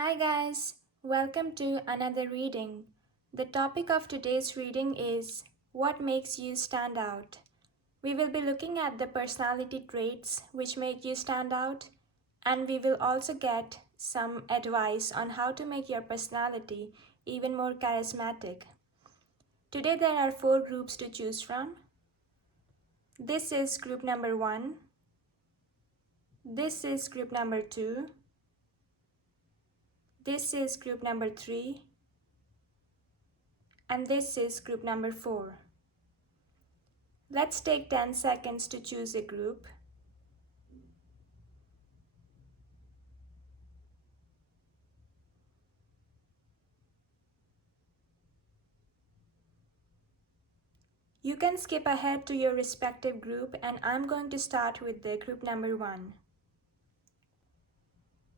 Hi guys, welcome to another reading. The topic of today's reading is what makes you stand out. We will be looking at the personality traits which make you stand out, and we will also get some advice on how to make your personality even more charismatic. Today there are 4 groups to choose from. This is group number 1. This is group number 2. This is group number 3. And this is group number 4. Let's take 10 seconds to choose a group. You can skip ahead to your respective group, and I'm going to start with the group number 1.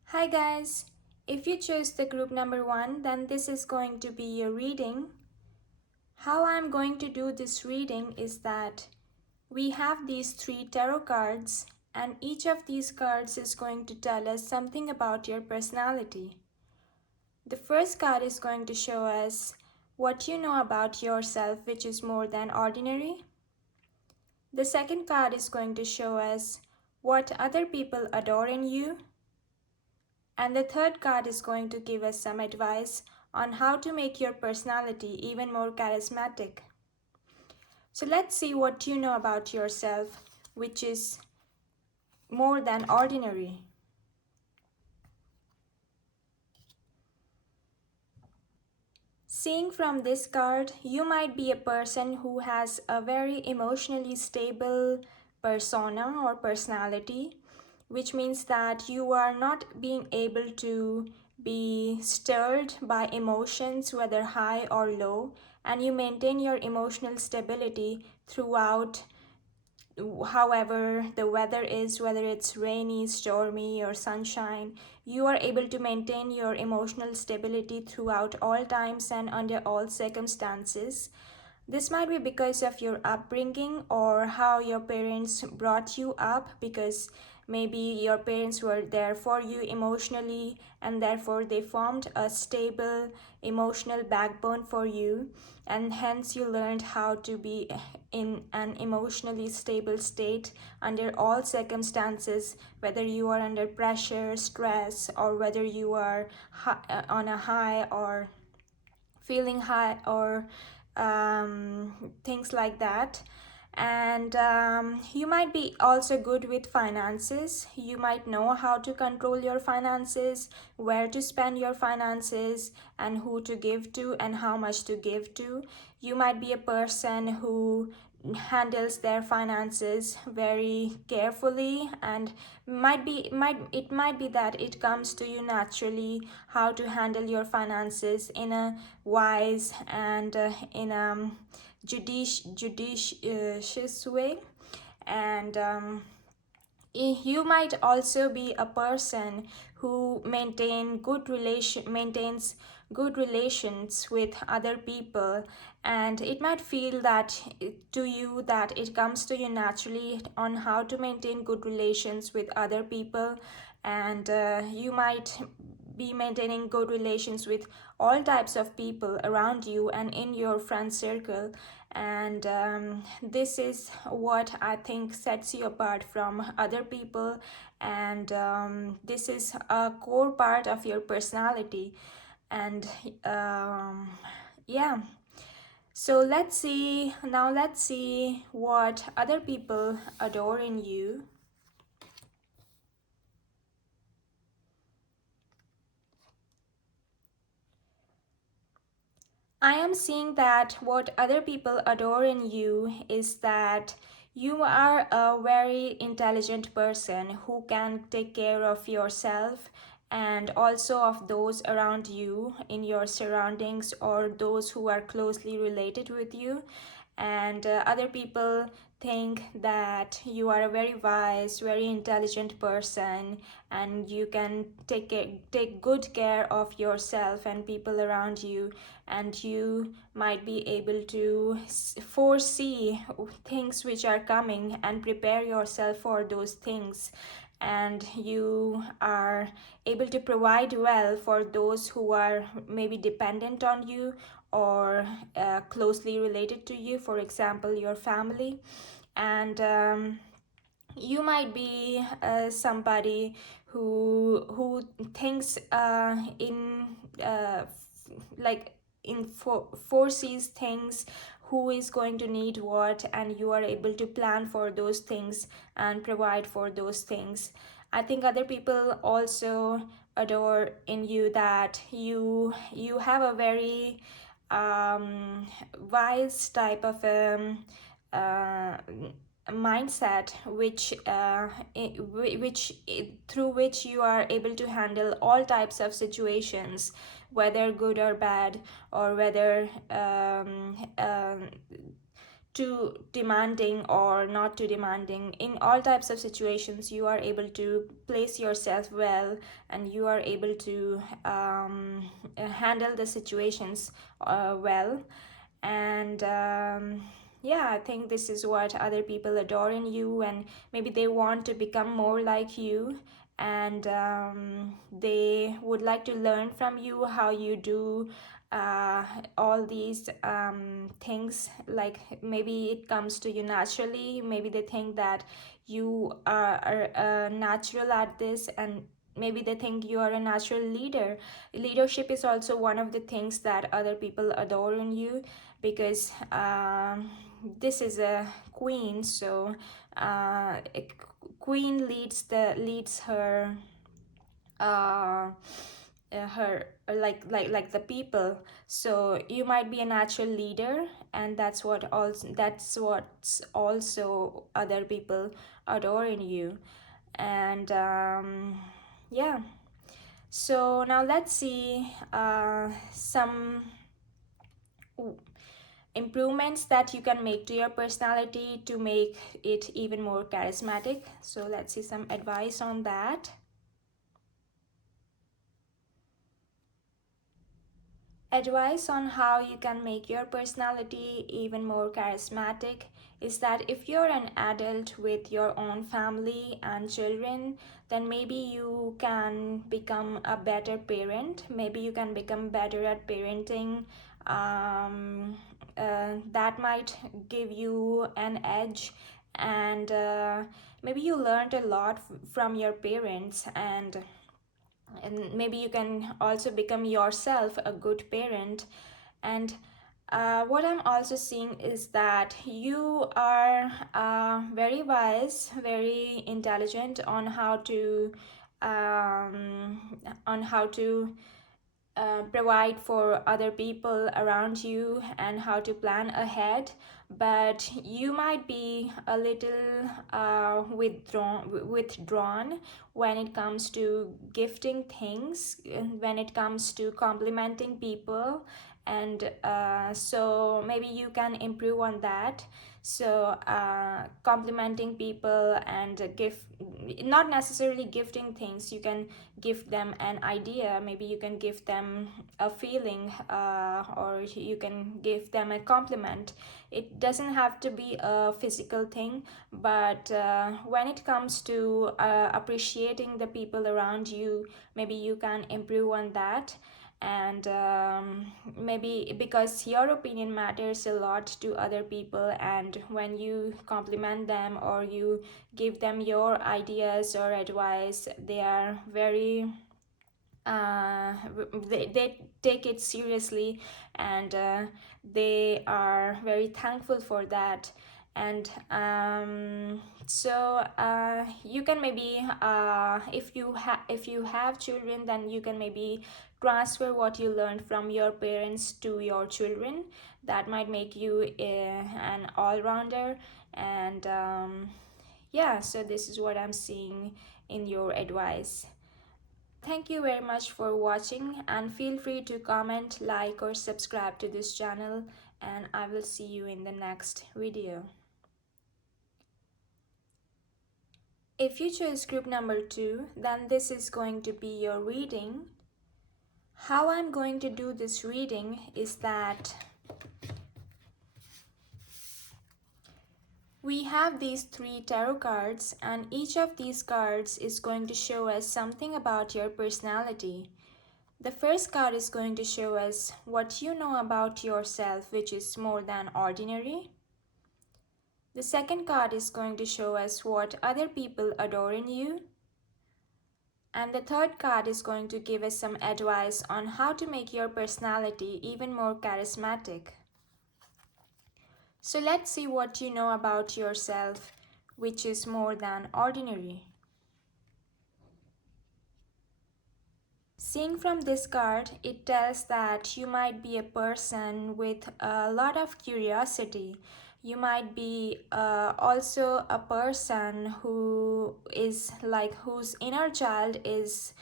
Hi guys, if you choose the group number 1, then this is going to be your reading. How I'm going to do this reading is that we have these 3 tarot cards, and each of these cards is going to tell us something about your personality. The first card is going to show us what you know about yourself, which is more than ordinary. The second card is going to show us what other people adore in you. And the third card is going to give us some advice on how to make your personality even more charismatic. So let's see what you know about yourself, which is more than ordinary. Seeing from this card, you might be a person who has a very emotionally stable persona or personality, which means that you are not being able to be stirred by emotions, whether high or low, and you maintain your emotional stability throughout however the weather is, whether it's rainy, stormy, or sunshine. You are able to maintain your emotional stability throughout all times and under all circumstances. This might be because of your upbringing or how your parents brought you up, because maybe your parents were there for you emotionally and therefore they formed a stable emotional backbone for you, and hence you learned how to be in an emotionally stable state under all circumstances, whether you are under pressure, stress, or whether you are on a high or feeling high, or things like that. And you might be also good with finances. You might know how to control your finances, where to spend your finances, and who to give to and how much to give to. You might be a person who handles their finances very carefully, and it might be that it comes to you naturally how to handle your finances in a wise and in a judicious way. And you might also be a person who maintains good relations with other people, and it might feel that to you that it comes to you naturally on how to maintain good relations with other people. And you might be maintaining good relations with all types of people around you and in your friend circle. And this is what I think sets you apart from other people, and this is a core part of your personality. And yeah, so let's see what other people adore in you. I am seeing that what other people adore in you is that you are a very intelligent person who can take care of yourself and also of those around you in your surroundings or those who are closely related with you. And other people think that you are a very wise, very intelligent person, and you can take good care of yourself and people around you, and you might be able to foresee things which are coming and prepare yourself for those things. and you are able to provide well for those who are maybe dependent on you or closely related to you, for example your family. And you might be somebody who thinks in like in foresees things, who is going to need what, and you are able to plan for those things and provide for those things. I think other people also adore in you that you have a very wise type of uh, mindset, through which you are able to handle all types of situations, whether good or bad, or whether too demanding or not too demanding. In all types of situations you are able to place yourself well, and you are able to handle the situations well. And yeah, I think this is what other people adore in you, and maybe they want to become more like you, and they would like to learn from you how you do uh, all these things. Like maybe it comes to you naturally, maybe they think that you are natural at this, and maybe they think you are a natural leader. Leadership is also one of the things that other people adore in you, because this is a queen, so a queen leads her her like the people. So you might be a natural leader, and that's what's also other people adore in you. And yeah, so now let's see some improvements that you can make to your personality to make it even more charismatic. So let's see some advice on that. Advice on how you can make your personality even more charismatic is that if you're an adult with your own family and children, then maybe you can become a better parent. Maybe you can become better at parenting. That might give you an edge, and maybe you learned a lot from your parents, and maybe you can also become yourself a good parent. And what I'm also seeing is that you are very wise, very intelligent um, on how to provide for other people around you and how to plan ahead. But you might be a little withdrawn when it comes to gifting things, when it comes to complimenting people. And so maybe you can improve on that. So complimenting people and not necessarily gifting things. You can give them an idea, maybe you can give them a feeling, or you can give them a compliment. It doesn't have to be a physical thing, but when it comes to appreciating the people around you, maybe you can improve on that. And maybe because your opinion matters a lot to other people, and when you compliment them or you give them your ideas or advice, they are very they take it seriously, and they are very thankful for that. And so you can maybe if you have children, then you can maybe transfer what you learned from your parents to your children. That might make you an all-rounder. And yeah, so this is what I'm seeing in your advice. Thank you very much for watching, and feel free to comment, like or subscribe to this channel, and I will see you in the next video. If you choose group number 2, then this is going to be your reading. How I'm going to do this reading is that We have these 3 tarot cards, and each of these cards is going to show us something about your personality. The first card is going to show us what you know about yourself, which is more than ordinary. The second card is going to show us what other people adore in you. And the third card is going to give us some advice on how to make your personality even more charismatic. So let's see what you know about yourself, which is more than ordinary. Seeing from this card, it tells that you might be a person with a lot of curiosity. You might be also a person who is like whose inner child is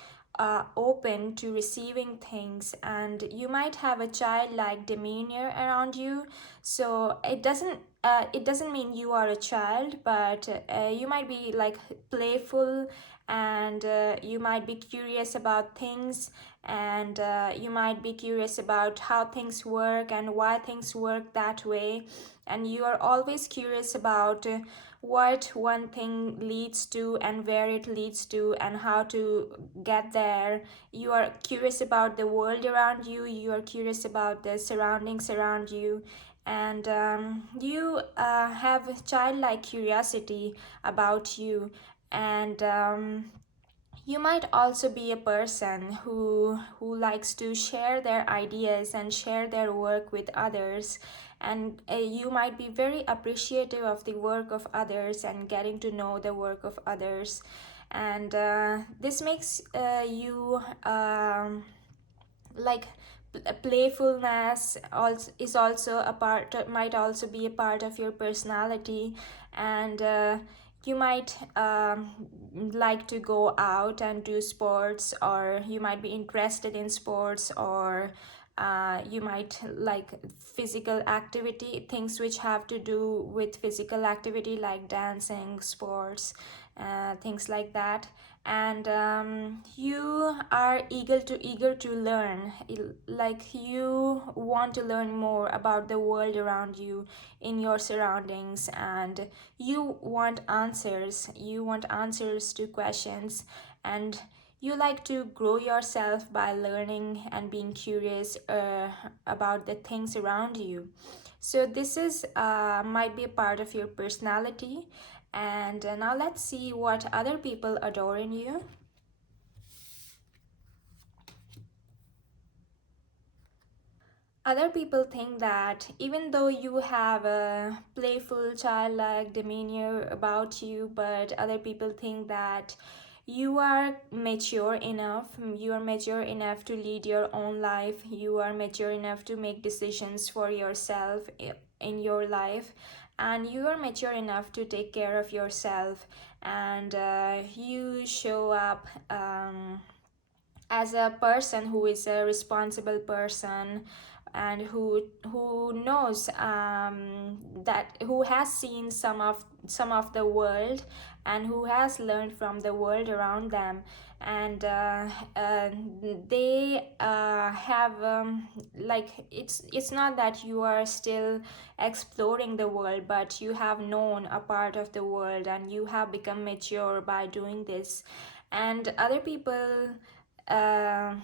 open to receiving things, and you might have a childlike demeanor around you. So it doesn't mean you are a child, but you might be like playful, and you might be curious about things, and you might be curious about how things work and why things work that way, and you are always curious about what one thing leads to and where it leads to and how to get there. You are curious about the world around you, you are curious about the surroundings around you, and you have childlike curiosity about you. And you might also be a person who likes to share their ideas and share their work with others, and you might be very appreciative of the work of others and getting to know the work of others. And this makes you like playfulness also is also a part, might also be a part of your personality. And you might like to go out and do sports, or you might be interested in sports, or you might like physical activity, things which have to do with physical activity like dancing, sports, things like that. And you are eager to learn, like you want to learn more about the world around you, in your surroundings, and you want answers to questions, and you like to grow yourself by learning and being curious about the things around you. So this is might be a part of your personality. And now let's see what other people adore in you. Other people think that even though you have a playful, childlike demeanor about you, but other people think that you are mature enough to lead your own life, you are mature enough to make decisions for yourself in your life, and you are mature enough to take care of yourself, and you show up as a person who is a responsible person, and who knows that who has seen some of the world, and who has learned from the world around them. And they have like it's not that you are still exploring the world, but you have known a part of the world and you have become mature by doing this. And other people uh,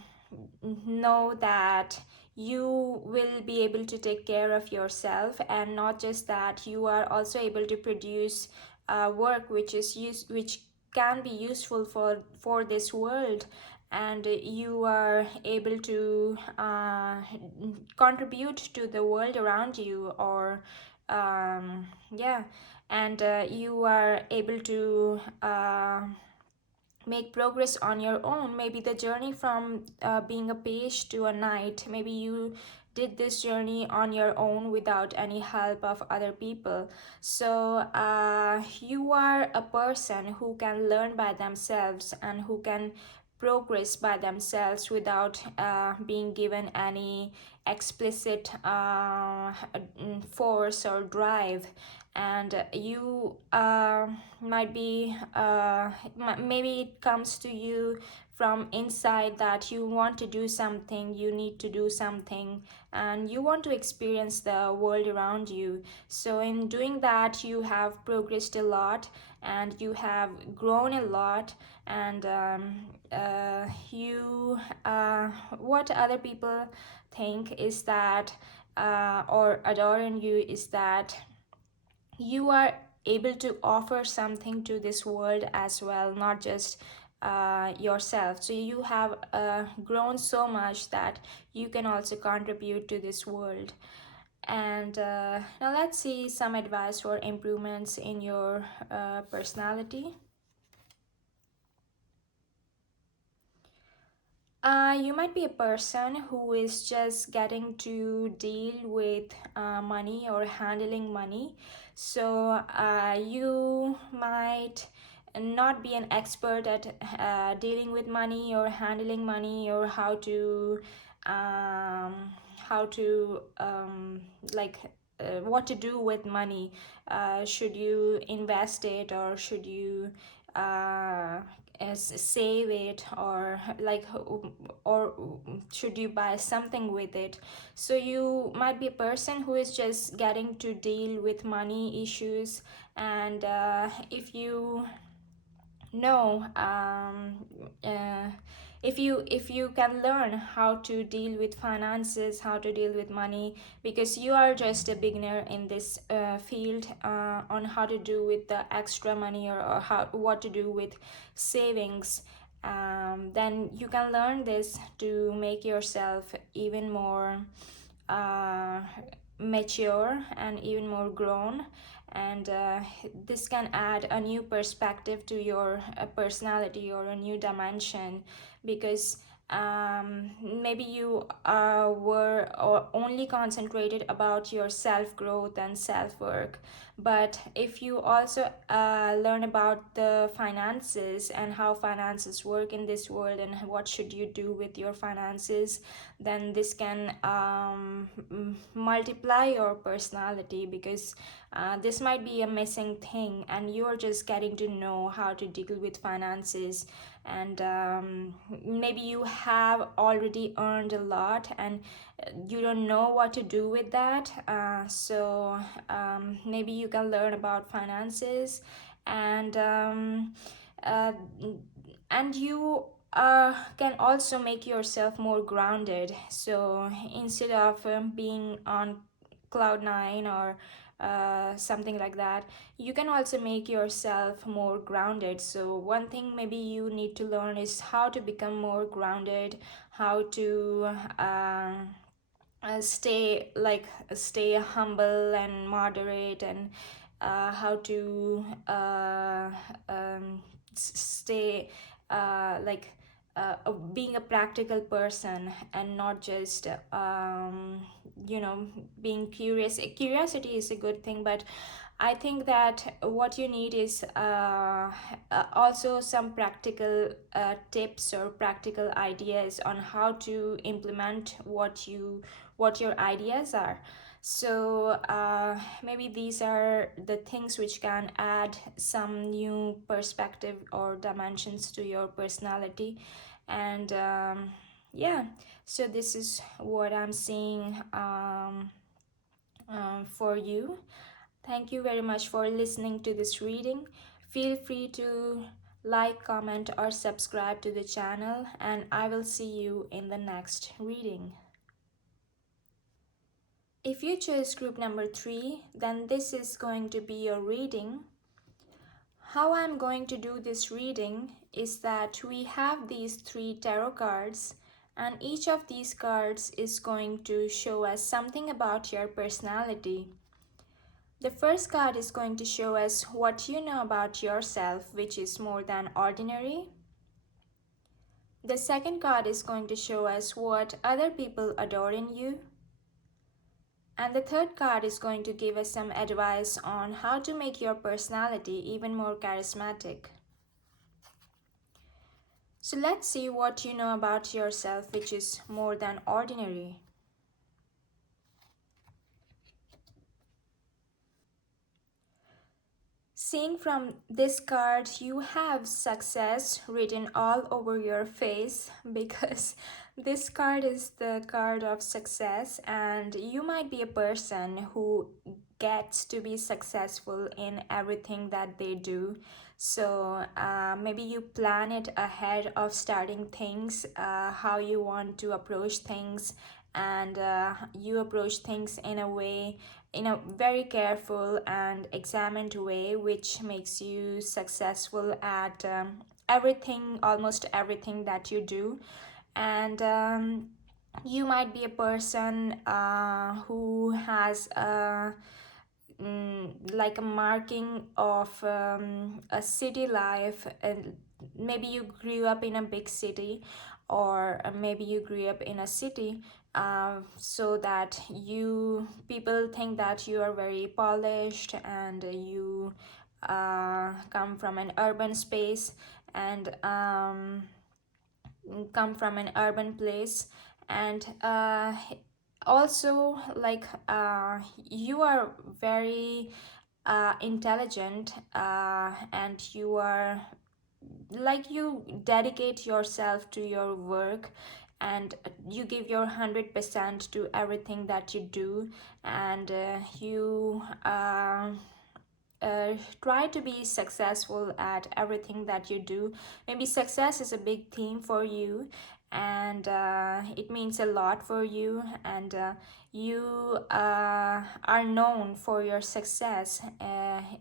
know that you will be able to take care of yourself, and not just that, you are also able to produce work which can be useful for this world, and you are able to contribute to the world around you, or yeah. And you are able to make progress on your own. Maybe the journey from being a page to a knight, maybe you did this journey on your own without any help of other people. So you are a person who can learn by themselves and who can progress by themselves without being given any explicit force or drive. And you might be maybe it comes to you from inside that you want to do something, you need to do something, and you want to experience the world around you. So in doing that, you have progressed a lot and you have grown a lot. And you what other people think is that or adore in you is that you are able to offer something to this world as well, not just yourself. So you have grown so much that you can also contribute to this world. And now let's see some advice for improvements in your personality. You might be a person who is just getting to deal with money or handling money. So you might not be an expert at dealing with money or handling money, or um, how to like what to do with money. Should you invest it, or should you save it, or or should you buy something with it? So you might be a person who is just getting to deal with money issues. And if you know if you can learn how to deal with finances, how to deal with money, because you are just a beginner in this field on how to do with the extra money, or how what to do with savings, then you can learn this to make yourself even more uh, mature and even more grown. And this can add a new perspective to your personality, or a new dimension, because maybe you were or only concentrated about your self growth and self work. But if you also learn about the finances and how finances work in this world, and what should you do with your finances, then this can multiply your personality, because this might be a missing thing and you're just getting to know how to deal with finances. And maybe you have already earned a lot, and you don't know what to do with that. So maybe you can learn about finances. And uh, and you can also make yourself more grounded. So instead of being on cloud nine, or something like that, you can also make yourself more grounded. So one thing maybe you need to learn is how to become more grounded, how to stay humble and moderate, and how to stay being a practical person, and not just being curious. Curiosity is a good thing, but I think that what you need is also some practical tips or practical ideas on how to implement what your ideas are. So maybe these are the things which can add some new perspective or dimensions to your personality. And yeah, so this is what I'm seeing for you. Thank you very much for listening to this reading. Feel free to like, comment, or subscribe to the channel, and I will see you in the next reading. If you chose group number 3, then this is going to be your reading. How I'm going to do this reading is that we have these 3 tarot cards, and each of these cards is going to show us something about your personality. The first card is going to show us what you know about yourself, which is more than ordinary. The second card is going to show us what other people adore in you. And the third card is going to give us some advice on how to make your personality even more charismatic. So let's see what you know about yourself, which is more than ordinary. Seeing from this card, you have success written all over your face because this card is the card of success, and you might be a person who gets to be successful in everything that they do. So maybe you plan it ahead of starting things, how you want to approach things, and you approach things in a very careful and examined way, which makes you successful at everything, almost everything that you do. And you might be a person who has like a marking of a city life, and maybe you grew up in a big city, or maybe you grew up in a city, so that you people think that you are very polished, and you come from an urban space, and come from an urban place. And also, like, you are very intelligent, and you are like, you dedicate yourself to your work, and you give your 100% to everything that you do. And you try to be successful at everything that you do. Maybe success is a big theme for you, and it means a lot for you, and you are known for your success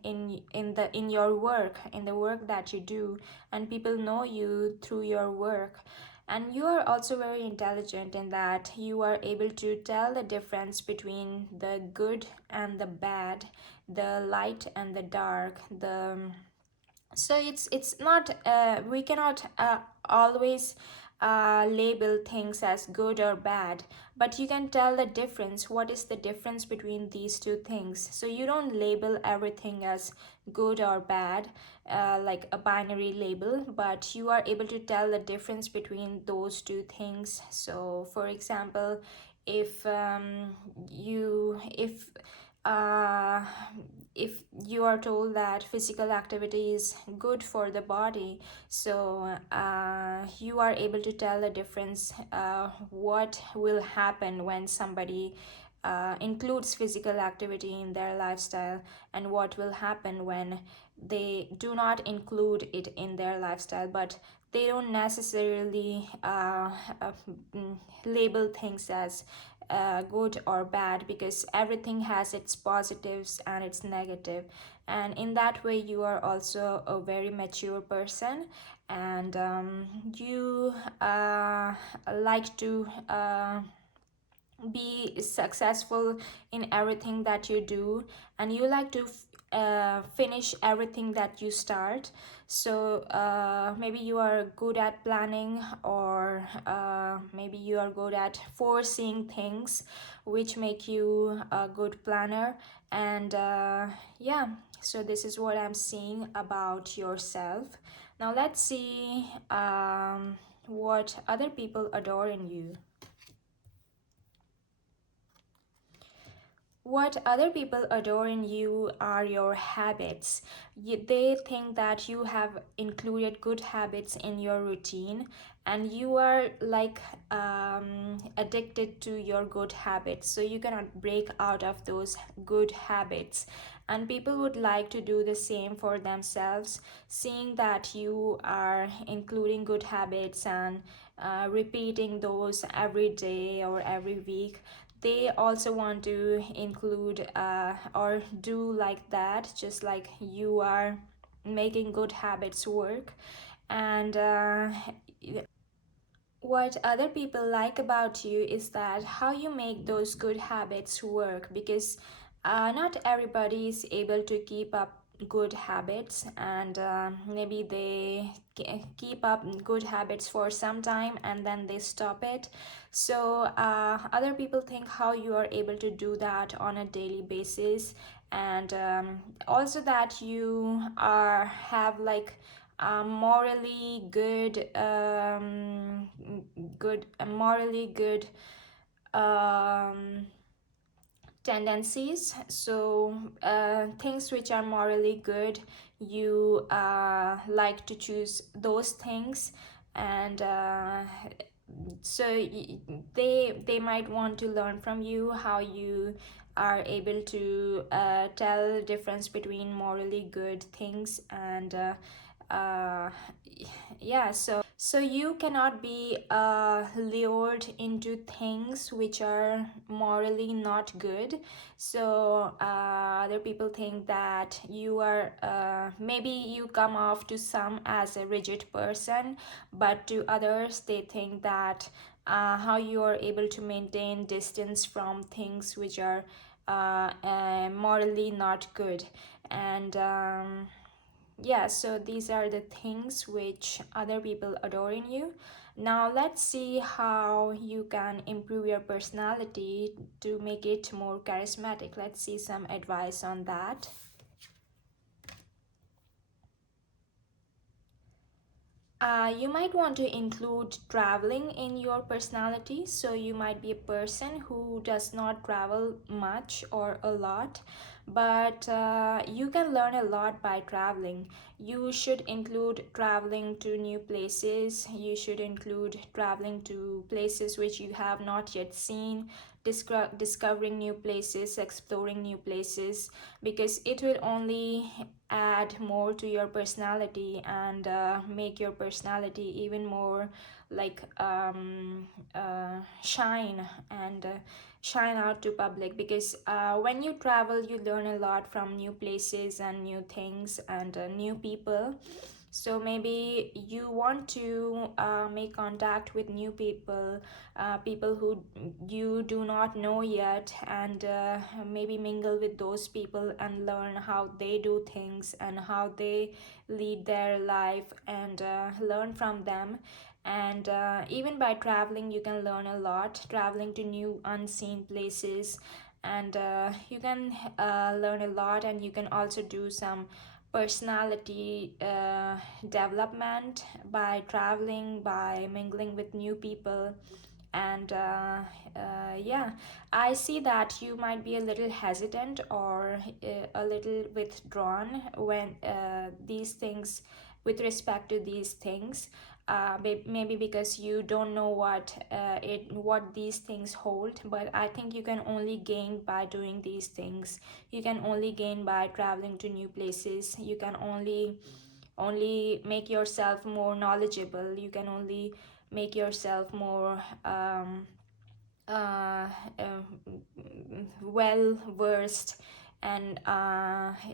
in your work, in the work that you do, and people know you through your work. And you are also very intelligent in that you are able to tell the difference between the good and the bad, the light and the dark, the so it's not we cannot always label things as good or bad, but you can tell the difference, what is the difference between these two things. So you don't label everything as good or bad, like a binary label, but you are able to tell the difference between those two things. So for example, if uh, if you are told that physical activity is good for the body, so you are able to tell the difference, what will happen when somebody includes physical activity in their lifestyle, and what will happen when they do not include it in their lifestyle. But they don't necessarily label things as good or bad, because everything has its positives and its negative. And in that way, you are also a very mature person, and you like to be successful in everything that you do, and you like to finish everything that you start. So maybe you are good at planning, or maybe you are good at foreseeing things, which make you a good planner. And yeah, so this is what I'm seeing about yourself. Now let's see what other people adore in you. What other people adore in you are your habits. They think that you have included good habits in your routine, and you are like addicted to your good habits. So you cannot break out of those good habits. And people would like to do the same for themselves, seeing that you are including good habits and repeating those every day or every week. They also want to include or do like that, just like you are making good habits work. And what other people like about you is that how you make those good habits work, because not everybody is able to keep up good habits, and maybe they keep up good habits for some time and then they stop it. So other people think how you are able to do that on a daily basis, and also that you are have like morally good morally good um, tendencies. So things which are morally good, you like to choose those things. And so they might want to learn from you how you are able to tell the difference between morally good things and uh, yeah. So you cannot be lured into things which are morally not good. So other people think that you are maybe you come off to some as a rigid person, but to others they think that how you are able to maintain distance from things which are morally not good. And yeah, so these are the things which other people adore in you. Now let's see how you can improve your personality to make it more charismatic. Let's see some advice on that. You might want to include traveling in your personality. So you might be a person who does not travel much or a lot, but you can learn a lot by traveling. You should include traveling to new places. You should include traveling to places which you have not yet seen, discovering new places, exploring new places, because it will only add more to your personality and make your personality even more like shine and shine out to public. Because when you travel you learn a lot from new places and new things and new people. So maybe you want to make contact with new people, people who you do not know yet, and maybe mingle with those people and learn how they do things and how they lead their life, and learn from them. And even by traveling you can learn a lot, traveling to new unseen places. And you can learn a lot, and you can also do some personality development by traveling, by mingling with new people. And yeah, I see that you might be a little hesitant or a little withdrawn when these things, with respect to these things, maybe because you don't know what these things hold. But I think you can only gain by doing these things. You can only gain by traveling to new places. You can only make yourself more knowledgeable. You can only make yourself more uh, uh, well versed. And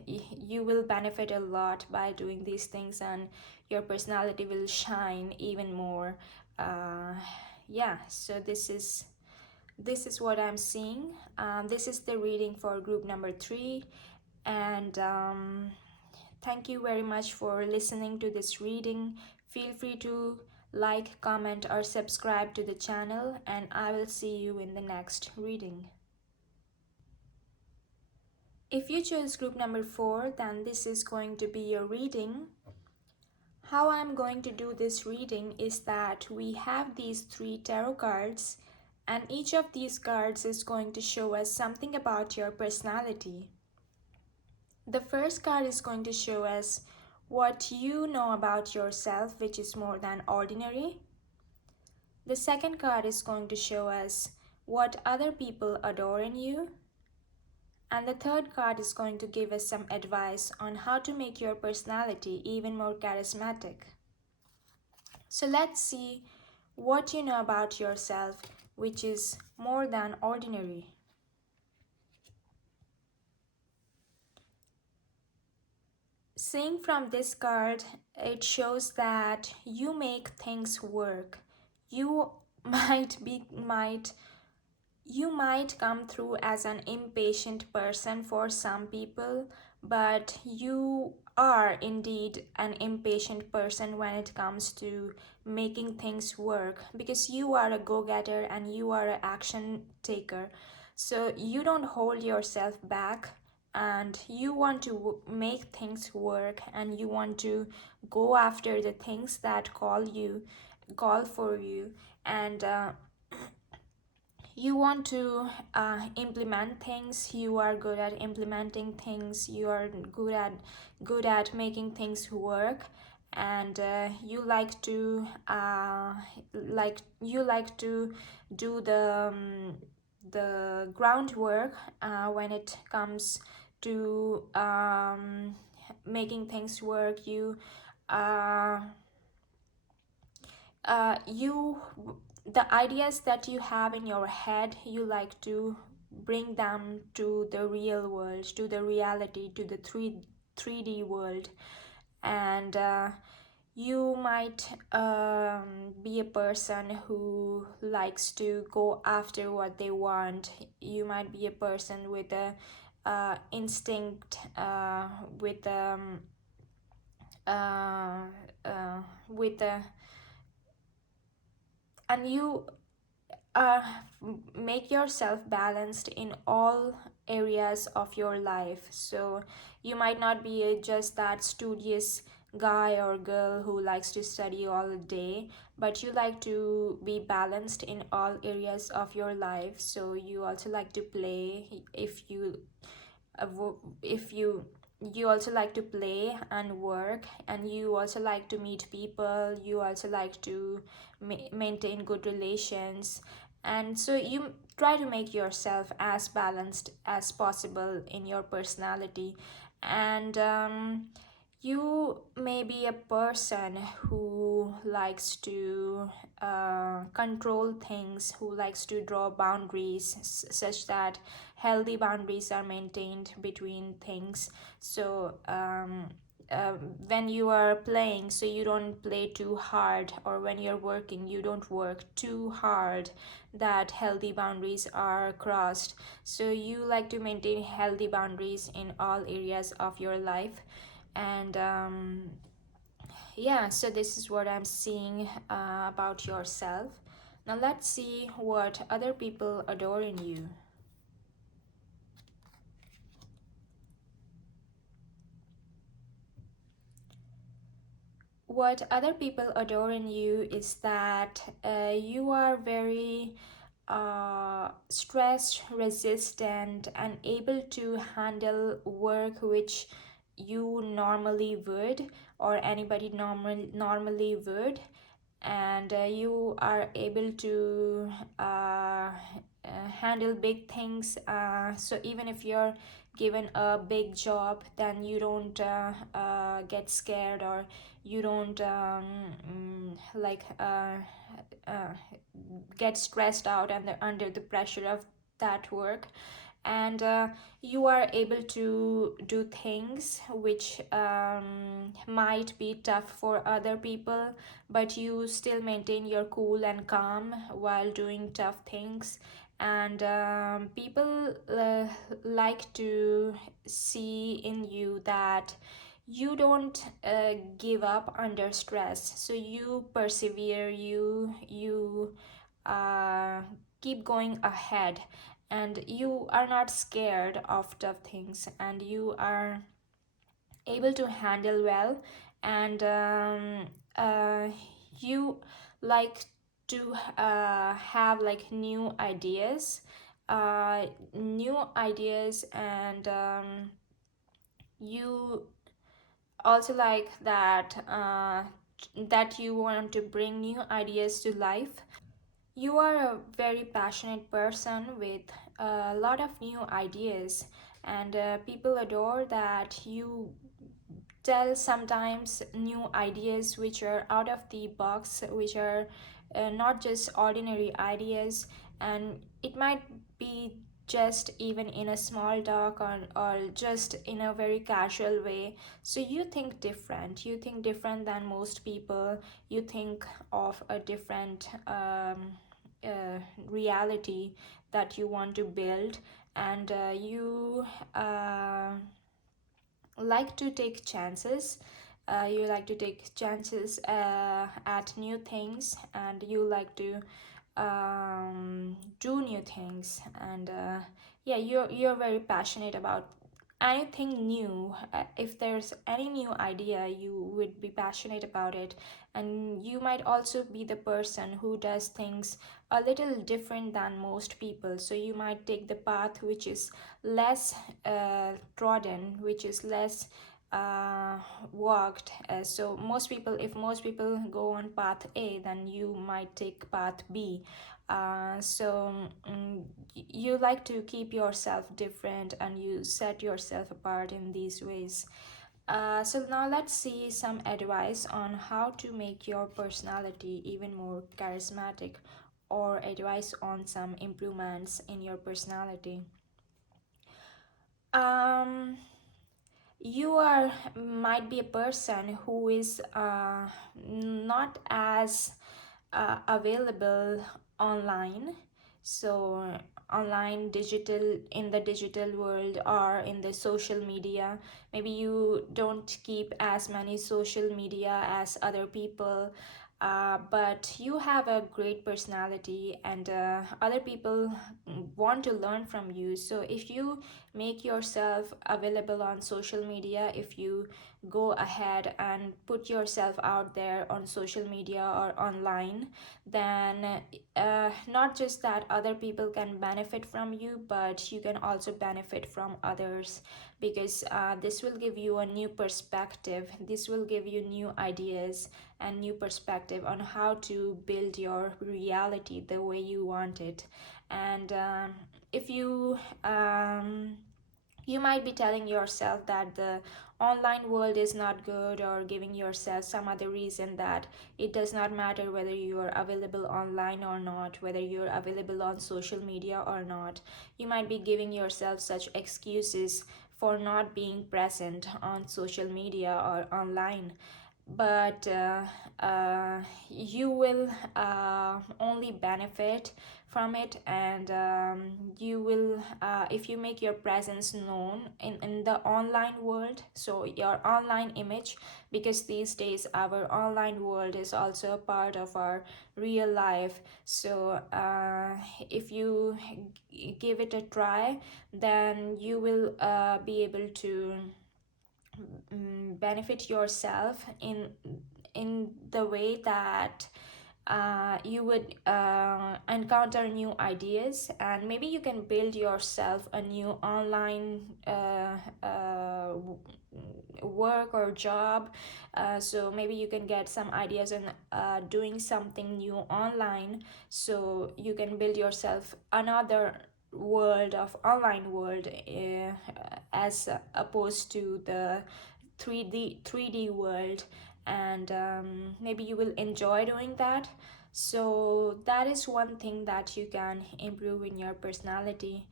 you will benefit a lot by doing these things, and your personality will shine even more. uh, yeah, so this is what I'm seeing. This is the reading for group number 3. And thank you very much for listening to this reading. Feel free to like, comment, or subscribe to the channel, and I will see you in the next reading. If you chose group number 4, then this is going to be your reading. How I'm going to do this reading is that we have these 3 tarot cards, and each of these cards is going to show us something about your personality. The first card is going to show us what you know about yourself, which is more than ordinary. The second card is going to show us what other people adore in you. And the third card is going to give us some advice on how to make your personality even more charismatic. So let's see what you know about yourself, which is more than ordinary. Seeing from this card, it shows that you make things work. You you might come through as an impatient person for some people, but you are indeed an impatient person when it comes to making things work, because you are a go-getter and you are an action taker. So you don't hold yourself back, and you want to make things work, and you want to go after the things that call for you. And you want to implement things. You are good at implementing things. You are good at making things work, and you like to do the groundwork when it comes to making things work. Uh, you the ideas that you have in your head, you like to bring them to the real world, to the reality, to the 3D world. And you might be a person who likes to go after what they want. You might be a person with a instinct, uh, with a and you uh, make yourself balanced in all areas of your life. So you might not be just that studious guy or girl who likes to study all day, but you like to be balanced in all areas of your life. So you also like to play. If you also like to play and work, and you also like to meet people. You also like to maintain good relations, and so you try to make yourself as balanced as possible in your personality. And you may be a person who likes to control things, who likes to draw boundaries such that healthy boundaries are maintained between things. So uh, when you are playing, so you don't play too hard, or when you're working, you don't work too hard, that healthy boundaries are crossed. So you like to maintain healthy boundaries in all areas of your life. And yeah, so this is what I'm seeing about yourself. Now let's see what other people adore in you. What other people adore in you is that you are very stress resistant and able to handle work which you normally would, or anybody normally would. And you are able to handle big things. So even if you're given a big job, then you don't get scared, or you don't uh, get stressed out under the pressure of that work. And you are able to do things which might be tough for other people, but you still maintain your cool and calm while doing tough things. And people like to see in you that you don't give up under stress. So you persevere, you uh, keep going ahead, and you are not scared of tough things, and you are able to handle well. And uh, you like to have like new ideas. And you also like that you want to bring new ideas to life. You are a very passionate person with a lot of new ideas, and people adore that you tell sometimes new ideas which are out of the box, which are not just ordinary ideas. And it might be just even in a small talk, or just in a very casual way. So you think different than most people. You think of a different reality that you want to build. And you like to take chances. You like to take chances at new things, and you like to do new things. And yeah, you're very passionate about anything new, if there's any new idea, you would be passionate about it. And you might also be the person who does things a little different than most people, so you might take the path which is less trodden, which is less uh, walked. So most people, if most people go on path A, then you might take path B. So you like to keep yourself different and you set yourself apart in these ways. So now let's see some advice on how to make your personality even more charismatic, or advice on some improvements in your personality. Um, you are might be a person who is not as available online. So online, digital, in the digital world or in the social media, maybe you don't keep as many social media as other people, but you have a great personality, and other people want to learn from you. So if you make yourself available on social media, if you go ahead and put yourself out there on social media or online, then not just that other people can benefit from you, but you can also benefit from others, because this will give you a new perspective, this will give you new ideas and new perspective on how to build your reality the way you want it. And if you might be telling yourself that the online world is not good, or giving yourself some other reason that it does not matter whether you are available online or not, whether you're available on social media or not. You might be giving yourself such excuses for not being present on social media or online. But you will only benefit from it, and you will, if you make your presence known in the online world, so your online image, because these days our online world is also a part of our real life. So if you give it a try, then you will be able to benefit yourself in the way that you would encounter new ideas, and maybe you can build yourself a new online work or job. So maybe you can get some ideas on doing something new online, so you can build yourself another world of online world, as opposed to the 3D world. And maybe you will enjoy doing that. So that is one thing that you can improve in your personality.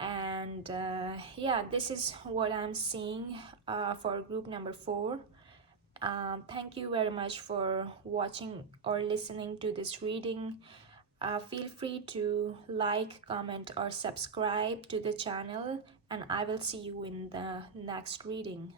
And yeah, this is what I'm seeing for group number 4. Thank you very much for watching or listening to this reading. Feel free to like, comment, or subscribe to the channel, and I will see you in the next reading.